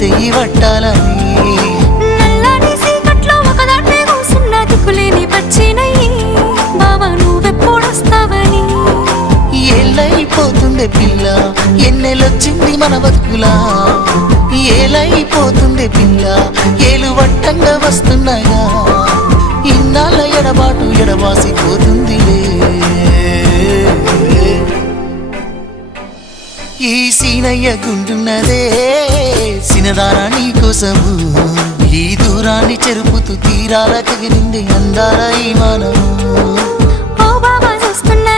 సెయ్యి పట్టాలని నల్లని సీకట్లో ఒకదాన్నే కూసున్న దిక్కులేని పచ్చినయ్యి బావా నువ్వెప్పుడొస్తావని ఏళ్ళైపోతుండే పిల్ల ఎన్నెలొచ్చింది మన బతుకులా ఏలైపోతుండే పిల్ల ఏలు వట్టంగా వస్తున్నాయా ఇన్నాళ్ళ ఎడబాటు ఎడవాసిపోతుందిలే ఈ సీనయ్య గుంటున్నదే సినదారా నీ కోసము ఈ దూరాన్ని చెరుపుతూ తీరాల తెగిరింది అందాల ఈ మానము ఓ బాబా చూస్తున్నా